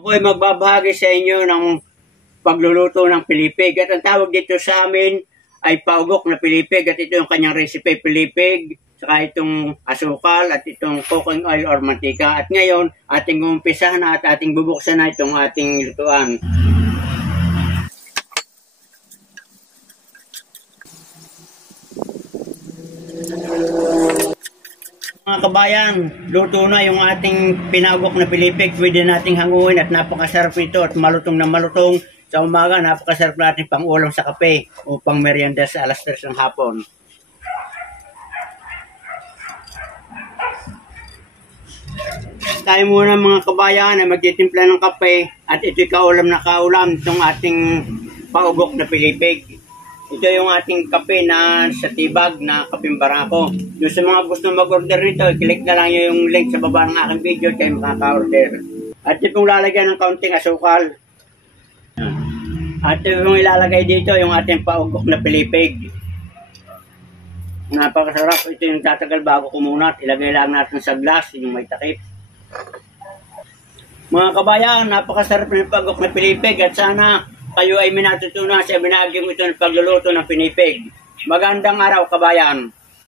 Ako ay magbabahagi sa inyo ng pagluluto ng pilipig. At ang tawag dito sa amin ay paugok na pilipig. At ito yung kanyang recipe pilipig, saka itong asukal at itong cooking oil or mantika. At ngayon, ating umpisahan na at ating bubuksan na itong ating lutuan. Mga kabayan, luto na yung ating pinagok na pilipig. Pwede nating hanguin at napakasarap ito at malutong na malutong. Sa umaga, napakasarap natin pang ulam sa kape o pang merienda sa alas 3 ng hapon. Tayo muna mga kabayan ay magtitimpla ng kape at ito'y kaulam na kaulam itong ating paugok na pilipig. Ito yung ating kape na sa tibag na kapeng barako. Yung sa mga gusto mag-order nito, click na lang yung link sa baba ng aking video kayo makaka-order. At itong lalagyan ng kaunting asukal. At yung ilalagay dito yung ating paugok na pilipig. Napakasarap. Ito yung tatagal bago kumunat. Ilagay lang natin sa glass yung may takip. Mga kabayan, napakasarap ng paugok na pilipig at sana kayo ay minatutunan sa binaging ito ng pagluluto ng pinipig. Magandang araw, kabayan!